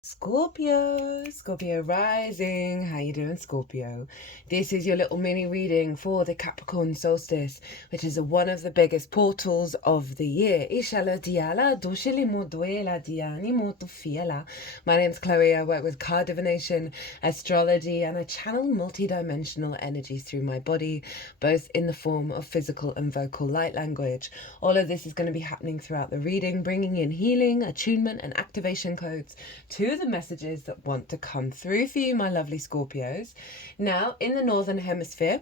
Scorpio rising. How you doing, Scorpio? This is your little mini reading for the Capricorn solstice, which is one of the biggest portals of the year. My name's Chloe. I work with card divination, astrology, and I channel multi-dimensional energies through my body, both in the form of physical and vocal light language. All of this is going to be happening throughout the reading, bringing in healing, attunement, and activation codes to the messages that want to come through for you, my lovely Scorpios. Now, in the Northern Hemisphere,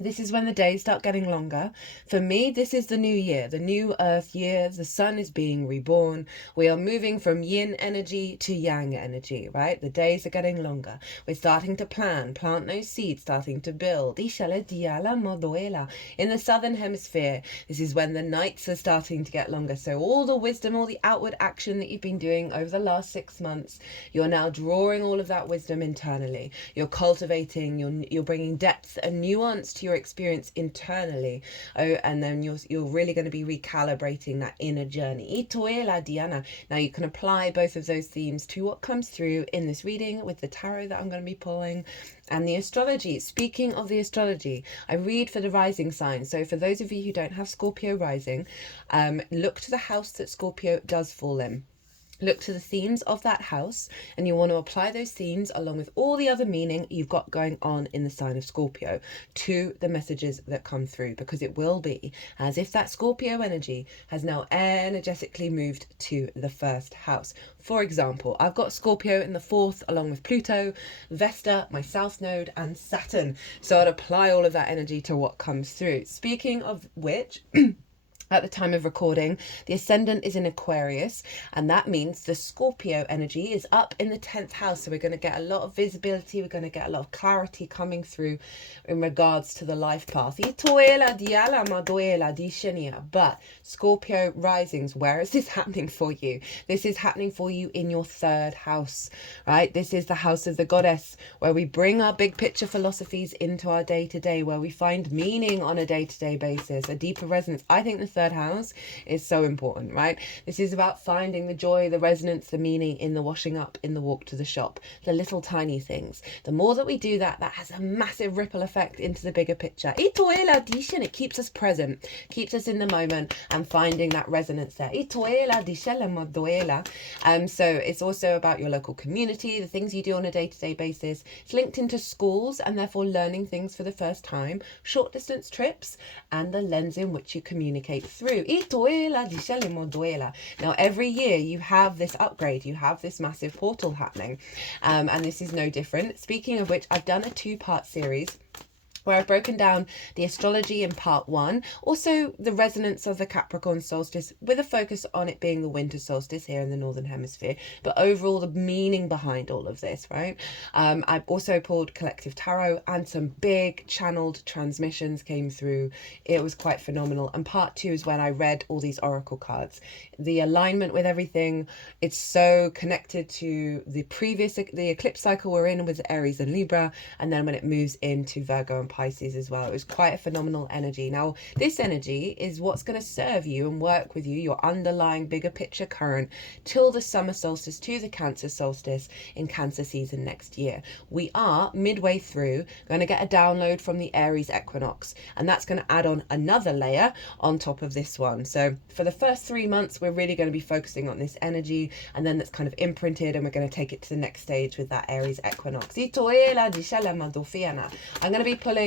this is when the days start getting longer. For me, this is the new year, the new earth year. The sun is being reborn. We are moving from yin energy to yang energy, right? The days are getting longer. We're starting to plant those seeds, starting to build. In the southern hemisphere, this is when the nights are starting to get longer. So all the wisdom, all the outward action that you've been doing over the last 6 months, you're now drawing all of that wisdom internally. You're cultivating, you're bringing depth and nuance to your experience internally. And then you're really going to be recalibrating that inner journey. Now you can apply both of those themes to what comes through in this reading with the tarot that I'm going to be pulling and the astrology. Speaking of the astrology, I read for the rising sign. So for those of you who don't have Scorpio rising, look to the house that Scorpio does fall in. Look to the themes of that house, and you want to apply those themes along with all the other meaning you've got going on in the sign of Scorpio to the messages that come through, because it will be as if that Scorpio energy has now energetically moved to the first house. For example, I've got Scorpio in the 4th along with Pluto, Vesta, my south node, and Saturn. So I'd apply all of that energy to what comes through. Speaking of which, at the time of recording, the ascendant is in Aquarius, and that means the Scorpio energy is up in the 10th house. So we're going to get a lot of visibility, we're going to get a lot of clarity coming through in regards to the life path. But Scorpio risings, where is this happening for you? This is happening for you in your 3rd house, right? This is the house of the goddess, where we bring our big picture philosophies into our day-to-day, where we find meaning on a day-to-day basis, a deeper resonance. I think the 3rd house is so important, right? This is about finding the joy, the resonance, the meaning in the washing up, in the walk to the shop, the little tiny things. The more that we do that, that has a massive ripple effect into the bigger picture. It keeps us present, keeps us in the moment and finding that resonance there. So it's also about your local community, the things you do on a day-to-day basis. It's linked into schools and therefore learning things for the first time, short distance trips, and the lens in which you communicate through. Now every year you have this upgrade, you have this massive portal happening, and this is no different. Speaking of which, I've done a 2-part series where I've broken down the astrology in part 1, also the resonance of the Capricorn solstice with a focus on it being the winter solstice here in the Northern Hemisphere, but overall the meaning behind all of this, right? I've also pulled collective tarot, and some big channeled transmissions came through. It was quite phenomenal. And part 2 is when I read all these oracle cards. The alignment with everything, it's so connected to the eclipse cycle we're in with Aries and Libra, and then when it moves into Virgo and Pisces as well. It was quite a phenomenal energy. Now, this energy is what's going to serve you and work with you, your underlying bigger picture current, till the summer solstice, to the Cancer solstice in Cancer season next year. We are midway through going to get a download from the Aries equinox, and that's going to add on another layer on top of this one. So for the first 3 months, we're really going to be focusing on this energy, and then that's kind of imprinted, and we're going to take it to the next stage with that Aries equinox. I'm going to be pulling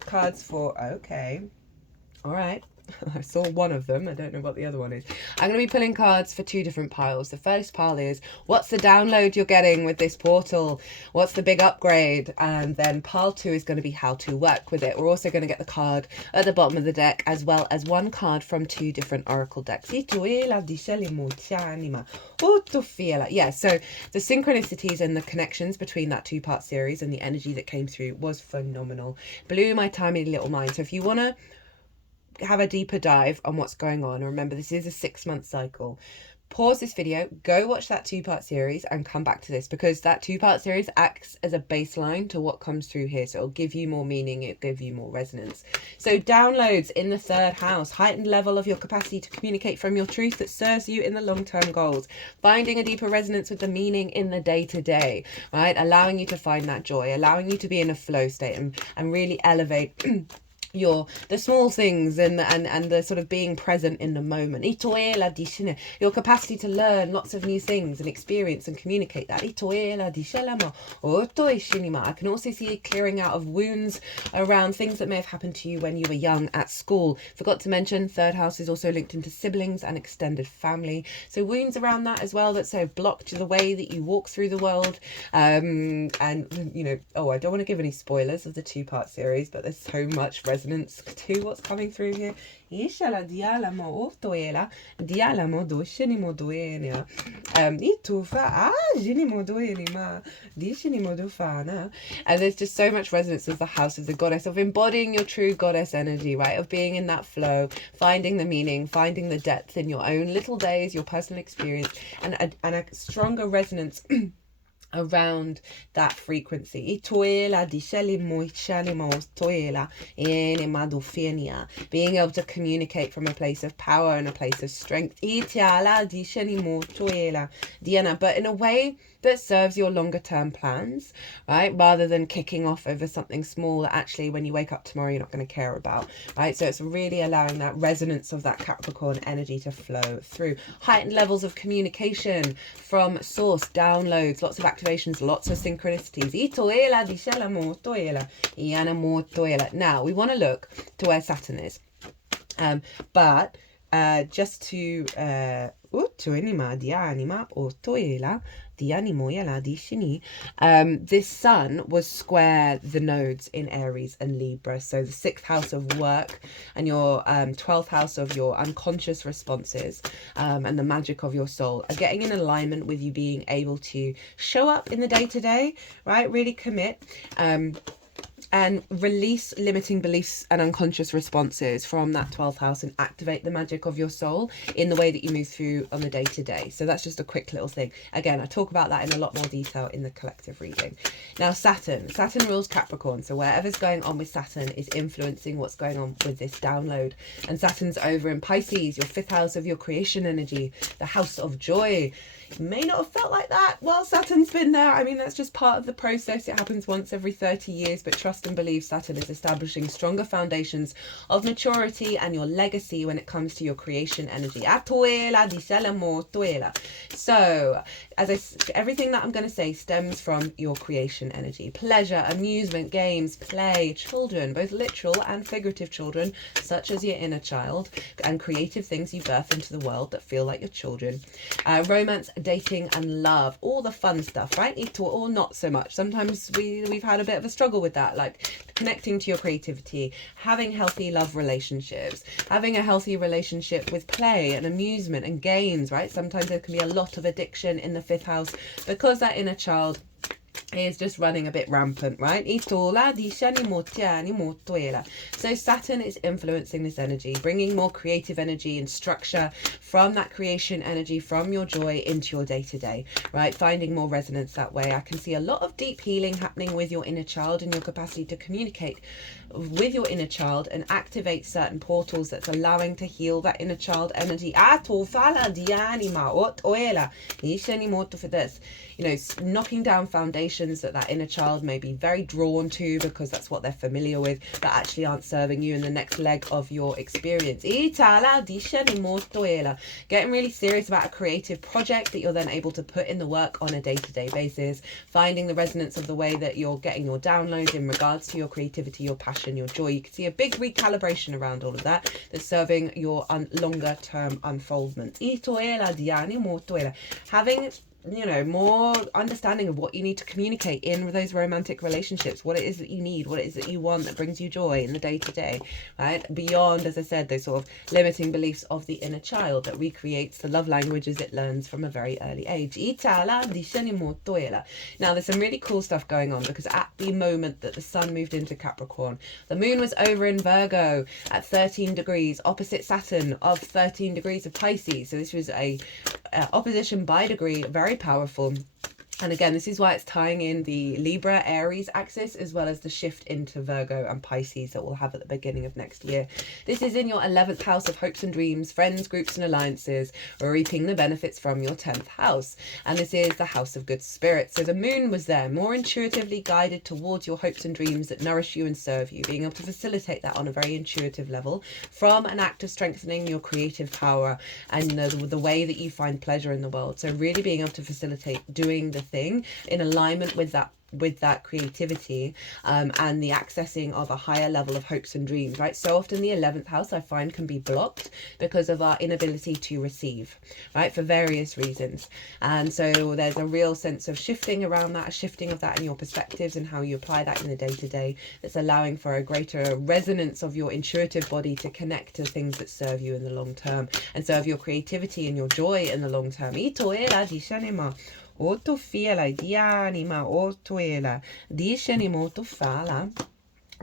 cards for, okay, all right, I saw one of them, I don't know what the other one is. I'm going to be pulling cards for 2 different piles. The first pile is, what's the download you're getting with this portal? What's the big upgrade? And then pile 2 is going to be how to work with it. We're also going to get the card at the bottom of the deck, as well as 1 card from 2 different oracle decks. Yeah, so the synchronicities and the connections between that 2-part series and the energy that came through was phenomenal. Blew my tiny little mind. So if you want to have a deeper dive on what's going on, remember this is a 6-month cycle, pause this video, go watch that 2-part series and come back to this, because that 2-part series acts as a baseline to what comes through here. So it'll give you more meaning, it'll give you more resonance. So downloads in the 3rd house, heightened level of your capacity to communicate from your truth that serves you in the long-term goals, finding a deeper resonance with the meaning in the day-to-day, right? Allowing you to find that joy, allowing you to be in a flow state and really elevate the small things and the sort of being present in the moment. Your capacity to learn lots of new things and experience and communicate that. I can also see clearing out of wounds around things that may have happened to you when you were young at school. Forgot to mention 3rd house is also linked into siblings and extended family, so wounds around that as well that so blocked the way that you walk through the world. And you know, I don't want to give any spoilers of the 2-part series, but there's so much resonance to what's coming through here. And there's just so much resonance with the house of the goddess, of embodying your true goddess energy, right? Of being in that flow, finding the meaning, finding the depth in your own little days, your personal experience, and a stronger resonance around that frequency. Being able to communicate from a place of power and a place of strength, but in a way that serves your longer term plans, right? Rather than kicking off over something small that actually when you wake up tomorrow you're not going to care about, right? So it's really allowing that resonance of that Capricorn energy to flow through. Heightened levels of communication from source, downloads, lots of activations, lots of synchronicities. Now we want to look to where Saturn is, but just to this sun was square the nodes in Aries and Libra, so the 6th house of work and your 12th house of your unconscious responses, and the magic of your soul are getting in alignment with you being able to show up in the day-to-day, right? Really commit and release limiting beliefs and unconscious responses from that 12th house and activate the magic of your soul in the way that you move through on the day-to-day. So that's just a quick little thing. Again, I talk about that in a lot more detail in the collective reading. Now Saturn rules Capricorn, so whatever's going on with Saturn is influencing what's going on with this download. And Saturn's over in Pisces, your 5th house of your creation energy, the house of joy. You may not have felt like that while Saturn's been there. I mean, that's just part of the process. It happens once every 30 years, but trust and believe Saturn is establishing stronger foundations of maturity and your legacy when it comes to your creation energy. So, everything that I'm going to say stems from your creation energy. Pleasure, amusement, games, play, children, both literal and figurative children, such as your inner child, and creative things you birth into the world that feel like your children. Romance, dating and love, all the fun stuff, right? Or not so much. Sometimes we've had a bit of a struggle with that, like connecting to your creativity, having healthy love relationships, having a healthy relationship with play and amusement and games, right? Sometimes there can be a lot of addiction in the 5th house because that inner child is just running a bit rampant, right? So Saturn is influencing this energy, bringing more creative energy and structure from that creation energy, from your joy into your day-to-day, right? Finding more resonance that way. I can see a lot of deep healing happening with your inner child and your capacity to communicate with your inner child and activate certain portals that's allowing to heal that inner child energy. For this, you know, knocking down foundations that inner child may be very drawn to because that's what they're familiar with, but actually aren't serving you in the next leg of your experience. Getting really serious about a creative project that you're then able to put in the work on a day-to-day basis, finding the resonance of the way that you're getting your downloads in regards to your creativity, your passion, your joy. You can see a big recalibration around all of that that's serving your longer term unfoldment. Having, you know, more understanding of what you need to communicate in those romantic relationships, what it is that you need, what it is that you want that brings you joy in the day-to-day, right? Beyond, as I said, those sort of limiting beliefs of the inner child that recreates the love languages it learns from a very early age. Now there's some really cool stuff going on because at the moment that the sun moved into Capricorn, the moon was over in Virgo at 13 degrees opposite Saturn of 13 degrees of Pisces. So this was a opposition by degree, very powerful. And again, this is why it's tying in the Libra Aries axis as well as the shift into Virgo and Pisces that we'll have at the beginning of next year. This is in your 11th house of hopes and dreams, friends, groups and alliances, reaping the benefits from your 10th house. And this is the house of good spirits. So the moon was there, more intuitively guided towards your hopes and dreams that nourish you and serve you, being able to facilitate that on a very intuitive level from an act of strengthening your creative power and the way that you find pleasure in the world. So really being able to facilitate doing the thing in alignment with that creativity and the accessing of a higher level of hopes and dreams, right? So often the 11th house I find can be blocked because of our inability to receive, right, for various reasons. And so there's a real sense of shifting around that, a shifting of that in your perspectives and how you apply that in the day-to-day that's allowing for a greater resonance of your intuitive body to connect to things that serve you in the long term and serve your creativity and your joy in the long term. Otto fiela di anima, otto ela, disceni molto fala.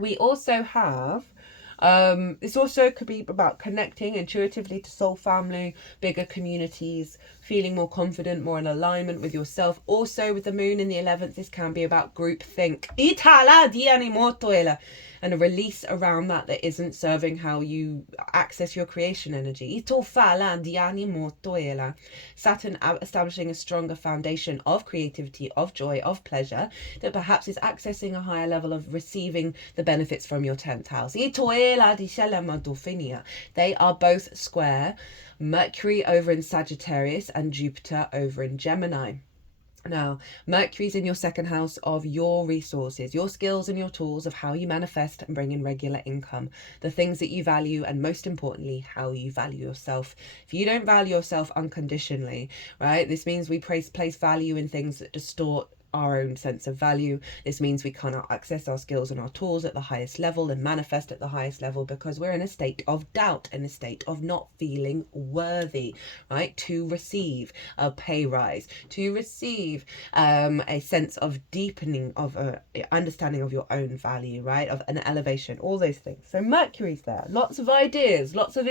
We also have, this also could be about connecting intuitively to soul family, bigger communities, feeling more confident, more in alignment with yourself. Also with the moon in the 11th, this can be about group think. Itala di animoto ela. And a release around that isn't serving how you access your creation energy. Saturn establishing a stronger foundation of creativity, of joy, of pleasure, that perhaps is accessing a higher level of receiving the benefits from your 10th house. They are both square. Mercury over in Sagittarius and Jupiter over in Gemini. Now, Mercury's in your second house of your resources, your skills and your tools of how you manifest and bring in regular income, the things that you value, and most importantly, how you value yourself. If you don't value yourself unconditionally, right, this means we place value in things that distort our own sense of value. This means we cannot access our skills and our tools at the highest level and manifest at the highest level because we're in a state of doubt, in a state of not feeling worthy, right, to receive a pay rise, to receive a sense of deepening of understanding of your own value, right, of an elevation, all those things. So Mercury's there, lots of ideas, lots of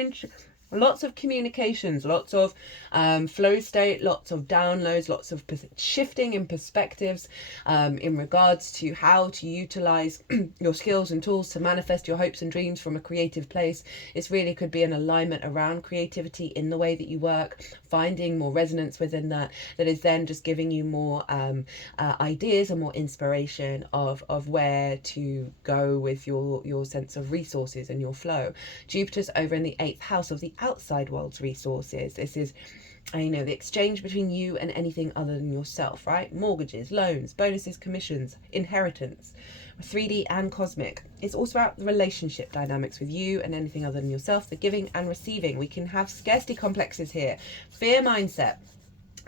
communications, lots of flow state, lots of downloads, lots of shifting in perspectives in regards to how to utilize your skills and tools to manifest your hopes and dreams from a creative place. This really could be an alignment around creativity in the way that you work, finding more resonance within that is then just giving you more ideas and more inspiration of where to go with your sense of resources and your flow. Jupiter's over in the 8th house of the outside world's resources. This is the exchange between you and anything other than yourself, right? Mortgages, loans, bonuses, commissions, inheritance, 3D and cosmic. It's also about the relationship dynamics with you and anything other than yourself, the giving and receiving. We can have scarcity complexes here, fear mindset,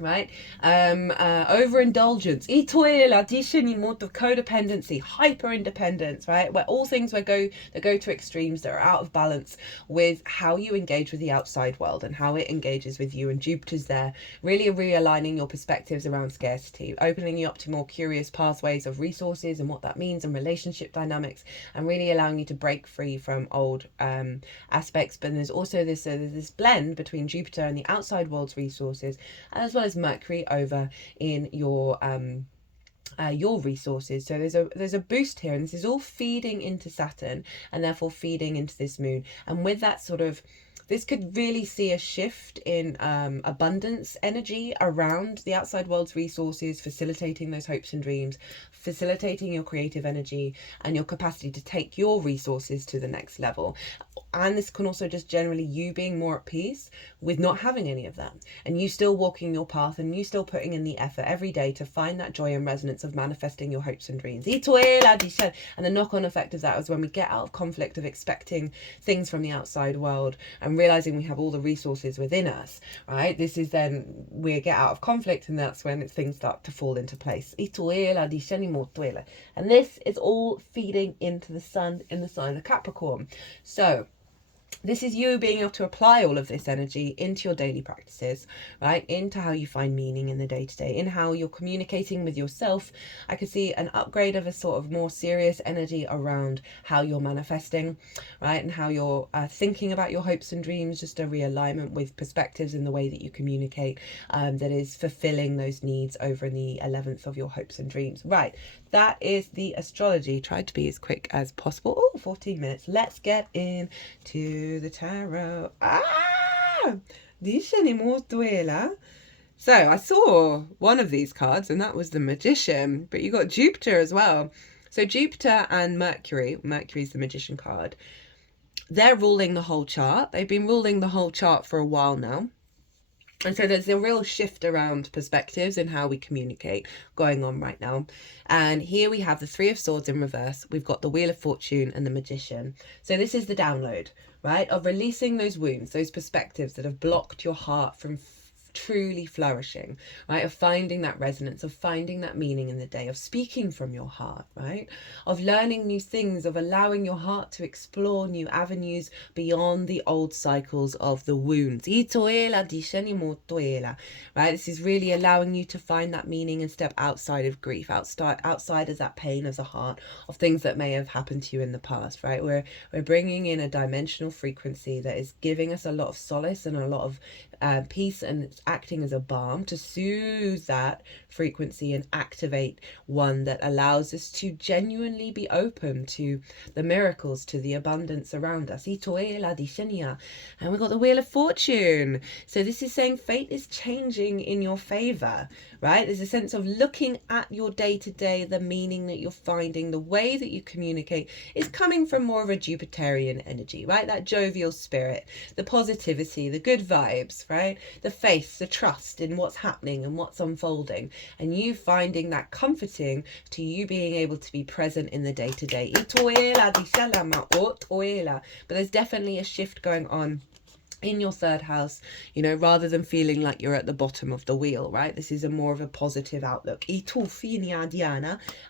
right? Overindulgence, codependency, hyper independence, right? Where all things that go to extremes that are out of balance with how you engage with the outside world and how it engages with you. And Jupiter's there, really realigning your perspectives around scarcity, opening you up to more curious pathways of resources and what that means and relationship dynamics, and really allowing you to break free from old aspects. But there's also this blend between Jupiter and the outside world's resources, as well as Mercury over in your resources. So there's a boost here, and this is all feeding into Saturn and therefore feeding into this moon. And with that this could really see a shift in abundance energy around the outside world's resources, facilitating those hopes and dreams, facilitating your creative energy and your capacity to take your resources to the next level. And this can also just generally you being more at peace with not having any of that, and you still walking your path and you still putting in the effort every day to find that joy and resonance of manifesting your hopes and dreams. And the knock-on effect of that is when we get out of conflict of expecting things from the outside world and realizing we have all the resources within us, right? This is then we get out of conflict, and that's when things start to fall into place. And this is all feeding into the sun in the sign of Capricorn. So This is you being able to apply all of this energy into your daily practices, right? Into how you find meaning in the day-to-day, in how you're communicating with yourself. I could see an upgrade of a sort of more serious energy around how you're manifesting, right? And how you're thinking about your hopes and dreams, just a realignment with perspectives in the way that you communicate that is fulfilling those needs over in the 11th of your hopes and dreams. Right, that is the astrology. Tried to be as quick as possible. Oh, 14 minutes. Let's get into the tarot. Dice ni molto. So I saw one of these cards, and that was the Magician, but you got Jupiter as well. So Jupiter and Mercury's the Magician card. They're ruling the whole chart. They've been ruling the whole chart for a while now. And so there's a real shift around perspectives and how we communicate going on right now. And here we have the Three of Swords in reverse. We've got the Wheel of Fortune and the Magician. So this is the download, right, of releasing those wounds, those perspectives that have blocked your heart from truly flourishing, right, of finding that resonance, of finding that meaning in the day, of speaking from your heart, right, of learning new things, of allowing your heart to explore new avenues beyond the old cycles of the wounds. Right, this is really allowing you to find that meaning and step outside of grief, outside of that pain of the heart, of things that may have happened to you in the past, right? We're bringing in a dimensional frequency that is giving us a lot of solace and a lot of peace, and it's acting as a balm to soothe that frequency and activate one that allows us to genuinely be open to the miracles, to the abundance around us. And we got the Wheel of Fortune. So this is saying fate is changing in your favor, right? There's a sense of looking at your day-to-day, the meaning that you're finding, the way that you communicate is coming from more of a Jupiterian energy, right? That jovial spirit, the positivity, the good vibes, right? The faith, the trust in what's happening and what's unfolding, and you finding that comforting to you being able to be present in the day-to-day. But there's definitely a shift going on in your third house, you know, rather than feeling like you're at the bottom of the wheel, right? This is a more of a positive outlook. And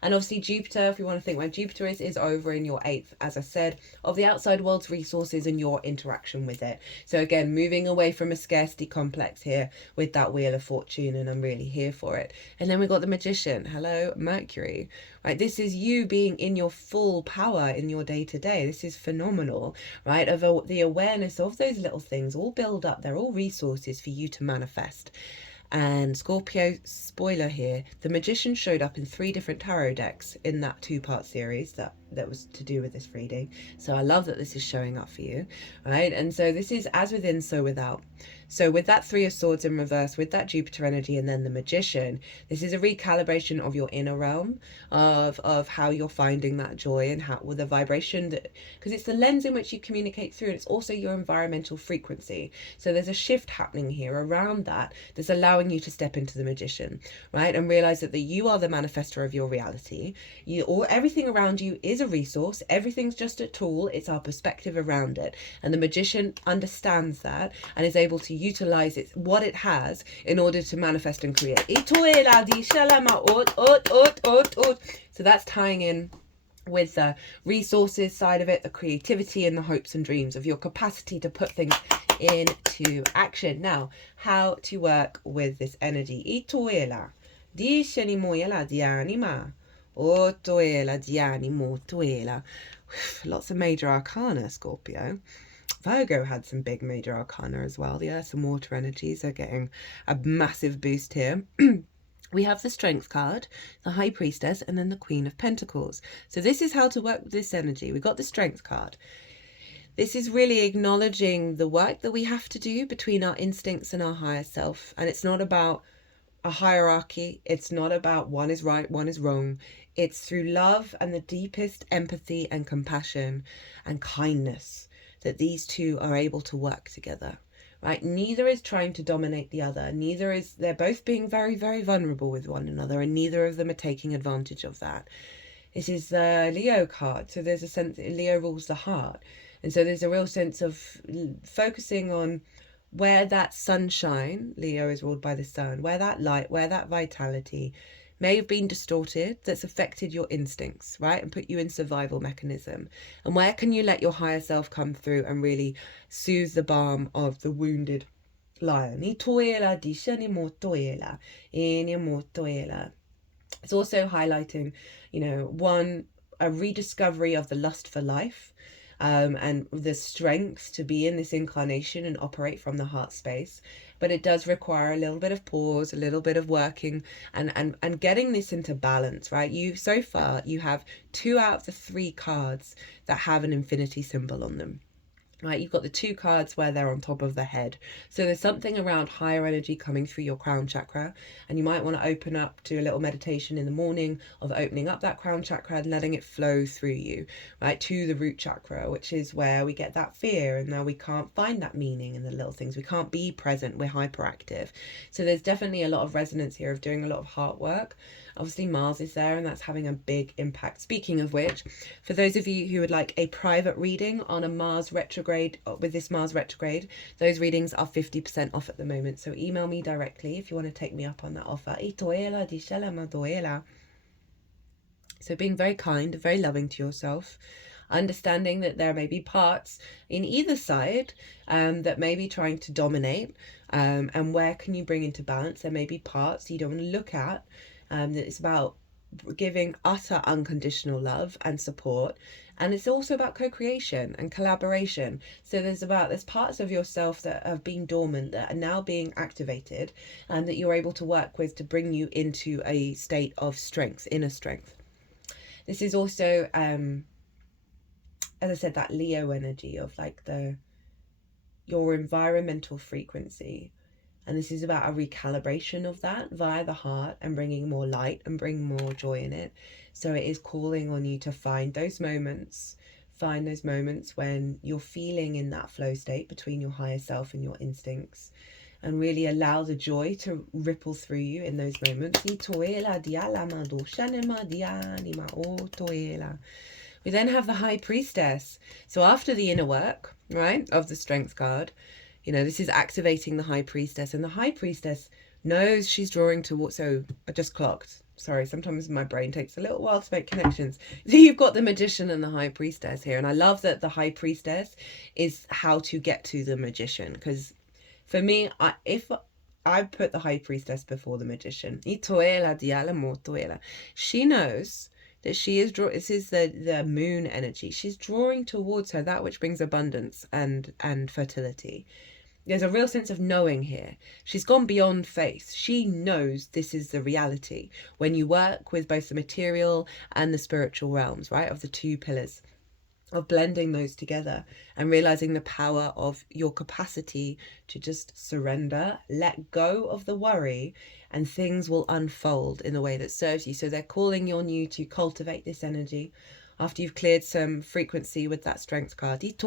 obviously Jupiter, if you want to think where Jupiter is over in your 8th, as I said, of the outside world's resources and your interaction with it. So again, moving away from a scarcity complex here with that Wheel of Fortune, and I'm really here for it. And then we got the Magician. Hello, Mercury. Right, this is you being in your full power in your day-to-day. This is phenomenal, right? Of the awareness of those little things all build up. They're all resources for you to manifest. And Scorpio, spoiler here, the Magician showed up in 3 different tarot decks in that 2-part series that was to do with this reading. So I love that this is showing up for you, right? And so this is as within, so without. So with that 3 of Swords in reverse, with that Jupiter energy, and then the Magician, this is a recalibration of your inner realm, of how you're finding that joy, and how with the vibration, that because it's the lens in which you communicate through, and it's also your environmental frequency. So there's a shift happening here around that that's allowing you to step into the Magician, right? And realize that you are the manifestor of your reality. Everything around you is a resource. Everything's just a tool. It's our perspective around it. And the Magician understands that and is able to utilize what it has in order to manifest and create. So that's tying in with the resources side of it, the creativity and the hopes and dreams of your capacity to put things into action. Now, how to work with this energy. Lots of major arcana, Scorpio. Virgo had some big major arcana as well. The earth and water energies are getting a massive boost here. We have the Strength card, the High Priestess, and then the Queen of Pentacles. So this is how to work with this energy. We got the Strength card. This is really acknowledging the work that we have to do between our instincts and our higher self. And it's not about a hierarchy. It's not about one is right, one is wrong. It's through love and the deepest empathy and compassion and kindness that these two are able to work together, right? Neither is trying to dominate the other. They're both being very, very vulnerable with one another, and neither of them are taking advantage of that. This is the Leo card. So there's a sense that Leo rules the heart. And so there's a real sense of focusing on where that sunshine, Leo is ruled by the sun, where that light, where that vitality, may have been distorted, that's affected your instincts, right? And put you in survival mechanism. And where can you let your higher self come through and really soothe the balm of the wounded lion? It's also highlighting, a rediscovery of the lust for life, and the strength to be in this incarnation and operate from the heart space. But it does require a little bit of pause, a little bit of working, and getting this into balance, right? So far you have 2 out of the 3 cards that have an infinity symbol on them. Right, you've got the 2 cards where they're on top of the head. So there's something around higher energy coming through your crown chakra, and you might want to open up to a little meditation in the morning of opening up that crown chakra and letting it flow through you, right, to the root chakra, which is where we get that fear, and now we can't find that meaning in the little things. We can't be present. We're hyperactive. So there's definitely a lot of resonance here of doing a lot of heart work. Obviously Mars is there, and that's having a big impact. Speaking of which, for those of you who would like a private reading on a Mars retrograde, with this Mars retrograde, those readings are 50% off at the moment. So email me directly if you want to take me up on that offer. So being very kind, very loving to yourself, understanding that there may be parts in either side that may be trying to dominate, and where can you bring into balance. There may be parts you don't want to look at. That it's about giving utter unconditional love and support, and it's also about co-creation and collaboration. So there's parts of yourself that have been dormant that are now being activated, and that you're able to work with to bring you into a state of strength, inner strength. This is also, as I said, that Leo energy of like your environmental frequency. And this is about a recalibration of that via the heart and bringing more light and bring more joy in it. So it is calling on you to find those moments when you're feeling in that flow state between your higher self and your instincts, and really allow the joy to ripple through you in those moments. We then have the High Priestess. So after the inner work, right, of the Strength card, this is activating the High Priestess, and the High Priestess knows she's drawing towards. So I just clocked. Sorry, sometimes my brain takes a little while to make connections. So you've got the Magician and the High Priestess here, and I love that the High Priestess is how to get to the Magician, because for me, if I put the High Priestess before the Magician, she knows that she is this is the moon energy. She's drawing towards her that which brings abundance and fertility. There's a real sense of knowing here. She's gone beyond faith. She knows this is the reality. When you work with both the material and the spiritual realms, right, of the 2 pillars, of blending those together and realizing the power of your capacity to just surrender, let go of the worry, and things will unfold in a way that serves you. So they're calling on you to cultivate this energy after you've cleared some frequency with that Strength card. Okay,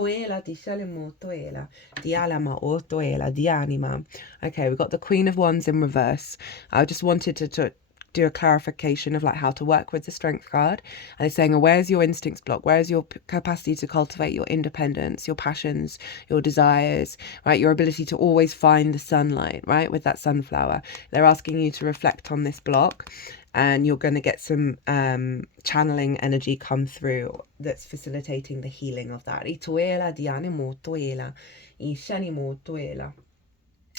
we've got the Queen of Wands in reverse. I just wanted to do a clarification of like how to work with the Strength card. And it's saying, where's your instincts block? Where's your capacity to cultivate your independence, your passions, your desires, right? Your ability to always find the sunlight, right? With that sunflower. They're asking you to reflect on this block, and you're going to get some channeling energy come through that's facilitating the healing of that.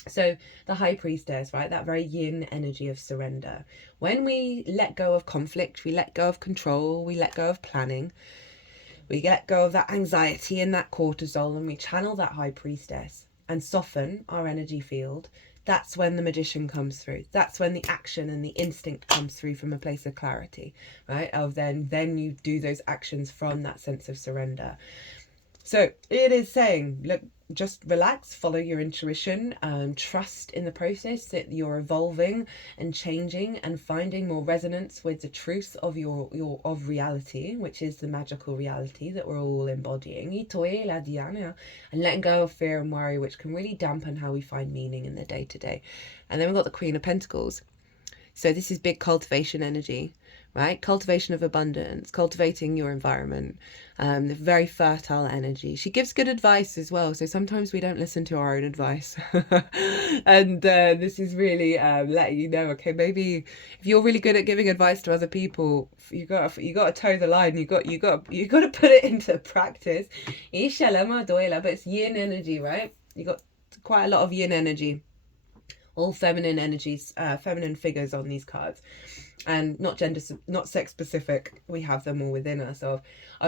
So the High Priestess, right, that very yin energy of surrender. When we let go of conflict, we let go of control, we let go of planning, we let go of that anxiety and that cortisol, and we channel that High Priestess and soften our energy field. That's when the Magician comes through. That's when the action and the instinct comes through from a place of clarity, right? Of then you do those actions from that sense of surrender. So it is saying, look, just relax, follow your intuition, trust in the process that you're evolving and changing and finding more resonance with the truth of your of reality, which is the magical reality that we're all embodying, and letting go of fear and worry, which can really dampen how we find meaning in the day-to-day. And then we've got the Queen of Pentacles. So this is big cultivation energy, right? Cultivation of abundance, cultivating your environment, very fertile energy. She gives good advice as well, so sometimes we don't listen to our own advice. And this is really letting you know, okay, maybe if you're really good at giving advice to other people, you got to toe the line. You got to put it into practice. But it's yin energy, right? You got quite a lot of yin energy, all feminine energies, feminine figures on these cards. And not sex specific. We have them all within us of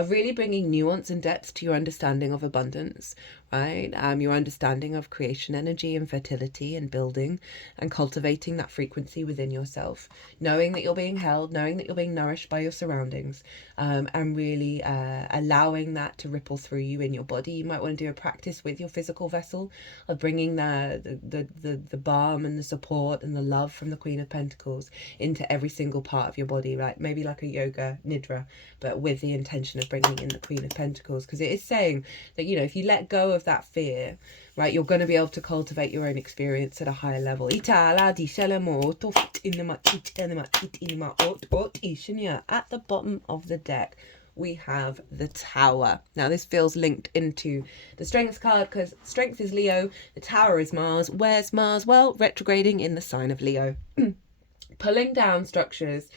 really bringing nuance and depth to your understanding of abundance, right? Your understanding of creation energy and fertility and building and cultivating that frequency within yourself, knowing that you're being held, knowing that you're being nourished by your surroundings, and really allowing that to ripple through you in your body. You might want to do a practice with your physical vessel of bringing the balm and the support and the love from the Queen of Pentacles into every single part of your body, right? Maybe like a yoga nidra, but with the intention of bringing in the Queen of Pentacles, because it is saying that, you know, if you let go of that fear, right, you're going to be able to cultivate your own experience at a higher level. At the bottom of the deck, we have the Tower. Now this feels linked into the Strength card, because Strength is Leo, the Tower is Mars. Where's Mars? Well, retrograding in the sign of Leo. Pulling down structures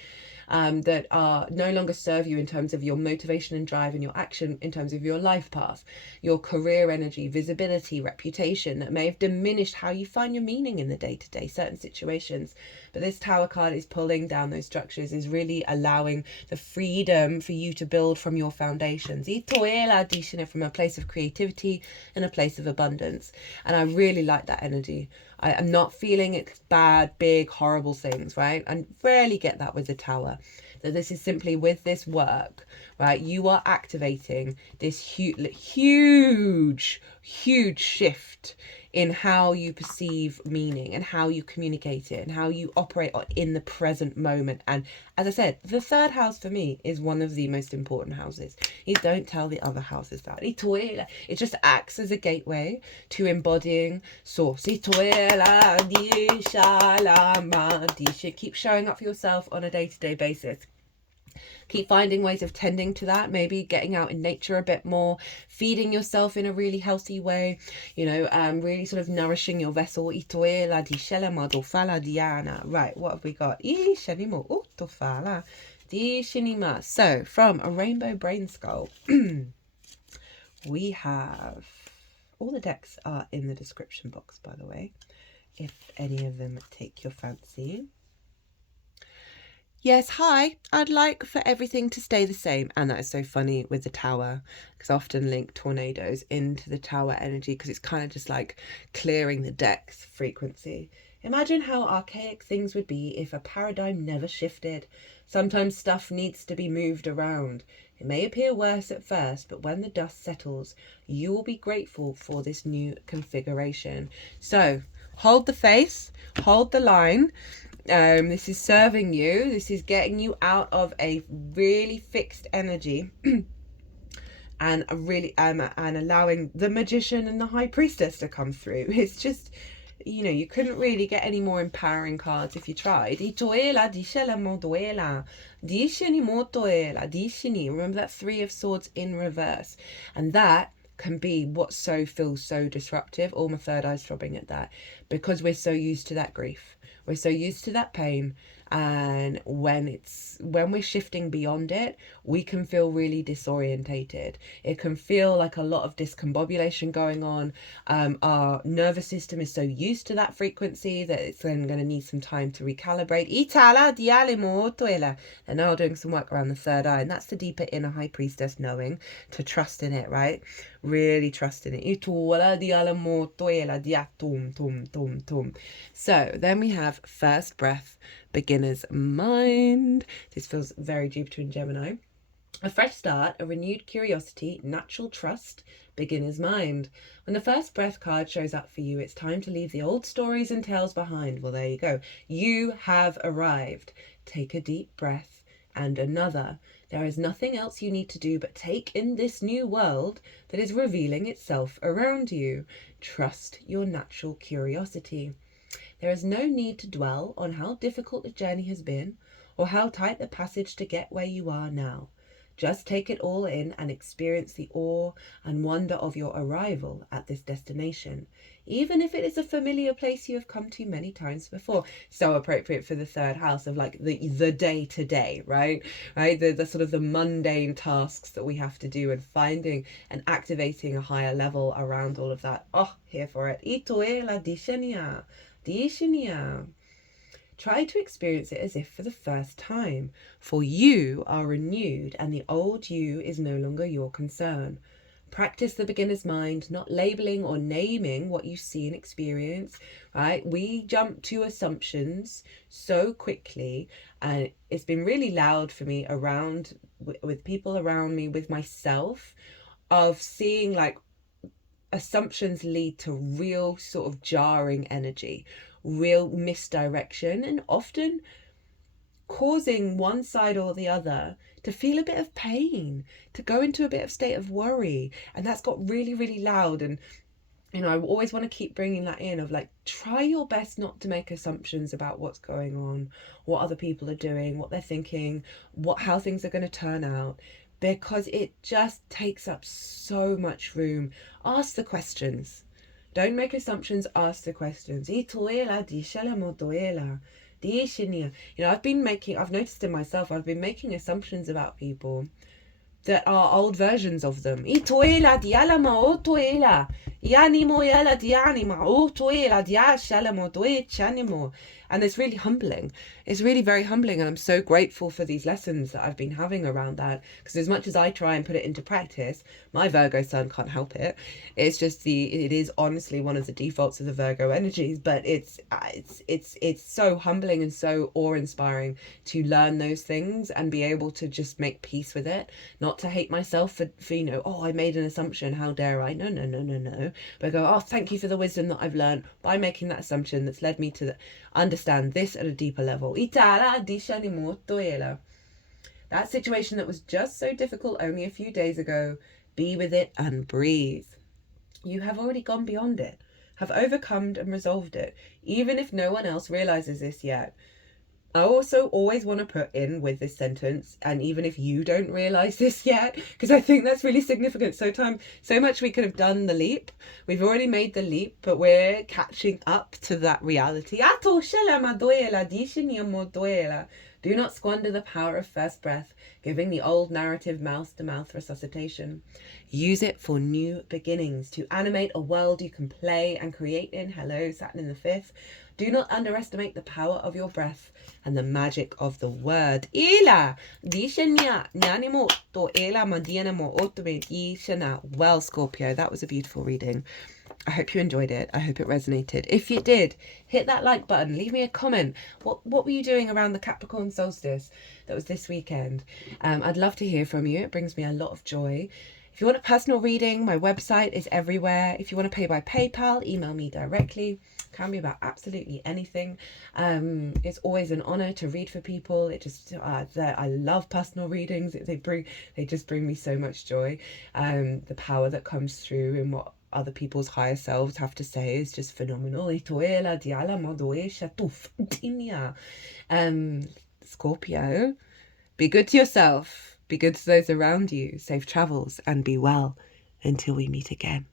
that are no longer serve you in terms of your motivation and drive and your action, in terms of your life path, your career energy, visibility, reputation, that may have diminished how you find your meaning in the day-to-day, certain situations. But this Tower card is pulling down those structures, is really allowing the freedom for you to build from your foundations, from a place of creativity and a place of abundance. And I really like that energy. I am not feeling it's bad, big, horrible things, right? I rarely get that with the Tower. That this is simply with this work, right? You are activating this huge shift in how you perceive meaning and how you communicate it and how you operate in the present moment. And as I said, the third house for me is one of the most important houses. You don't tell the other houses that. It just acts as a gateway to embodying source. Keep showing up for yourself on a day-to-day basis. Keep finding ways of tending to that, maybe getting out in nature a bit more, feeding yourself in a really healthy way, you know, really sort of nourishing your vessel. Right, what have we got? So, from a Rainbow Brainskull, we have... all the decks are in the description box, by the way, if any of them take your fancy. Yes, hi, I'd like for everything to stay the same. And that is so funny with the Tower, because I often link tornadoes into the Tower energy, because it's kind of just like clearing the deck's frequency. Imagine how archaic things would be if a paradigm never shifted. Sometimes stuff needs to be moved around. It may appear worse at first, but when the dust settles, you will be grateful for this new configuration. So hold the face, hold the line. This is serving you. This is getting you out of a really fixed energy and allowing the Magician and the High Priestess to come through. It's just, you know, you couldn't really get any more empowering cards if you tried. Remember that Three of Swords in reverse. And that can be what feels so disruptive. All my third eye's throbbing at that, because we're so used to that grief. We're so used to that pain, and when we're shifting beyond it, we can feel really disorientated. It can feel like a lot of discombobulation going on. Our nervous system is so used to that frequency that it's then going to need some time to recalibrate. And now doing some work around the third eye, and that's the deeper inner High Priestess knowing to trust in it, right? Really trust in it. So then we have First Breath, Beginner's Mind. This feels very Jupiter in Gemini. A fresh start, a renewed curiosity, natural trust, Beginner's Mind. When the First Breath card shows up for you, it's time to leave the old stories and tales behind. Well, there you go. You have arrived. Take a deep breath and another. There is nothing else you need to do but take in this new world that is revealing itself around you. Trust your natural curiosity. There is no need to dwell on how difficult the journey has been or how tight the passage to get where you are now. Just take it all in and experience the awe and wonder of your arrival at this destination, even if it is a familiar place you have come to many times before. So appropriate for the third house of like the day to day, right? The sort of the mundane tasks that we have to do, and finding and activating a higher level around all of that. Oh, here for it. Itoe la dishenia. Dishenia. Try to experience it as if for the first time, for you are renewed and the old you is no longer your concern. Practice the beginner's mind, not labeling or naming what you see and experience, right? We jump to assumptions so quickly, and it's been really loud for me around with people around me, with myself, of seeing like assumptions lead to real sort of jarring energy, real misdirection, and often causing one side or the other to feel a bit of pain, to go into a bit of state of worry. And that's got really, really loud. And you know, I always want to keep bringing that in of like, try your best not to make assumptions about what's going on, what other people are doing, what they're thinking, how things are going to turn out, because it just takes up so much room. Ask the questions. Don't make assumptions, ask the questions. You know, I've noticed in myself, I've been making assumptions about people that are old versions of them. And it's really humbling. It's really very humbling, and I'm so grateful for these lessons that I've been having around that, because as much as I try and put it into practice, my Virgo sun can't help it. It's just it is honestly one of the defaults of the Virgo energies, but it's so humbling and so awe-inspiring to learn those things and be able to just make peace with it, not to hate myself for you know, oh, I made an assumption, how dare I? No. But go, oh, thank you for the wisdom that I've learned by making that assumption that's led me to understand this at a deeper level. That situation that was just so difficult only a few days ago, be with it and breathe. You have already gone beyond it, have overcome and resolved it, even if no one else realizes this yet. I also always want to put in with this sentence, and even if you don't realize this yet, because I think that's really significant. So much we could have done the leap. We've already made the leap, but we're catching up to that reality. Do not squander the power of first breath, giving the old narrative mouth-to-mouth resuscitation. Use it for new beginnings, to animate a world you can play and create in. Hello, Saturn in the 5th. Do not underestimate the power of your breath and the magic of the word. Well, Scorpio, that was a beautiful reading. I hope you enjoyed it. I hope it resonated. If you did, hit that like button. Leave me a comment. What were you doing around the Capricorn solstice that was this weekend? I'd love to hear from you. It brings me a lot of joy. If you want a personal reading, my website is everywhere. If you want to pay by PayPal, email me directly. Can be about absolutely anything. It's always an honor to read for people. It just I love personal readings. They just bring me so much joy. The power that comes through in what other people's higher selves have to say is just phenomenal. Scorpio, be good to yourself, be good to those around you, safe travels, and be well until we meet again.